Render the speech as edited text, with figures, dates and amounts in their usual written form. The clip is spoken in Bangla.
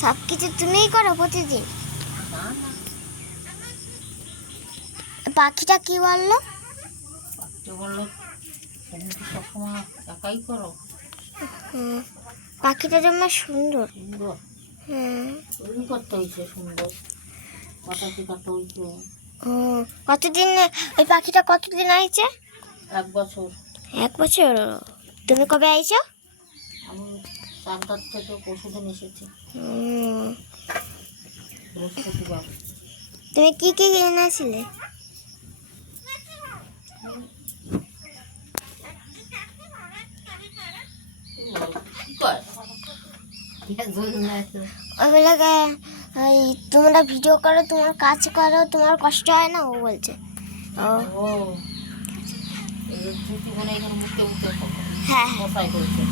সব কিছু তুমিই করো প্রতিদিন? পাখিটা কি বললো? সবসময় একাই করো? পাখিটা যেমন সুন্দর। সুন্দর তৈরি করতে হয়েছে, সুন্দর কাটাতে কাটা হয়েছে। কতদিন ওই পাখিটা কতদিন আইছে? 1 বছর। 1 বছর? তুমি কবে আইছো? আমি চাকদার থেকে পরশুদিন এসেছি, বৃহস্পতিবার। তুমি কি কি এনেছিলে? ওগুলোকে ওই তোমরা ভিডিও করো, তোমার কাজ করো, তোমার কষ্ট হয় না? ও বলছে হ্যাঁ মশাই করেছে।